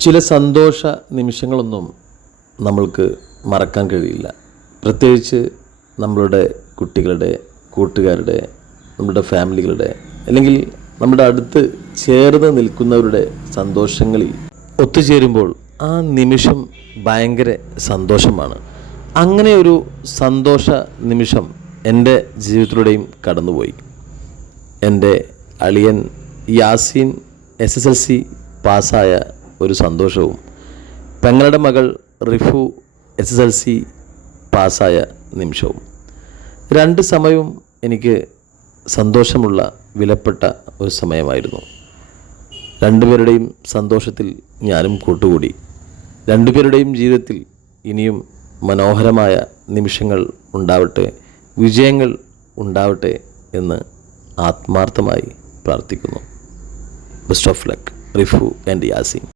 ചില സന്തോഷ നിമിഷങ്ങളൊന്നും നമ്മൾക്ക് മറക്കാൻ കഴിയില്ല. പ്രത്യേകിച്ച് നമ്മളുടെ കുട്ടികളുടെ കൂട്ടുകാരുടെ നമ്മുടെ ഫാമിലികളുടെ അല്ലെങ്കിൽ നമ്മുടെ അടുത്ത് ചേർന്ന് നിൽക്കുന്നവരുടെ സന്തോഷങ്ങളിൽ ഒത്തുചേരുമ്പോൾ ആ നിമിഷം ഭയങ്കര സന്തോഷമാണ്. അങ്ങനെ ഒരു സന്തോഷ നിമിഷം എന്റെ ജീവിതത്തിലൂടെയും കടന്നുപോയി. എന്റെ അളിയൻ Yaseen S S L C പാസ്സായ ഒരു സന്തോഷവും. പെങ്ങളുടെ മകൾ Rifu S S L C പാസ്സായ നിമിഷവും. രണ്ട് സമയവും എനിക്ക് സന്തോഷമുള്ള വിലപ്പെട്ട ഒരു സമയമായിരുന്നു. രണ്ടുപേരുടെയും സന്തോഷത്തിൽ ഞാനും കൂട്ടുകൂടി. രണ്ടുപേരുടെയും ജീവിതത്തിൽ ഇനിയും മനോഹരമായ നിമിഷങ്ങൾ ഉണ്ടാവട്ടെ വിജയങ്ങൾ ഉണ്ടാവട്ടെ എന്ന് ആത്മാർത്ഥമായി പ്രാർത്ഥിക്കുന്നു. Best of luck Rifu and Yasin.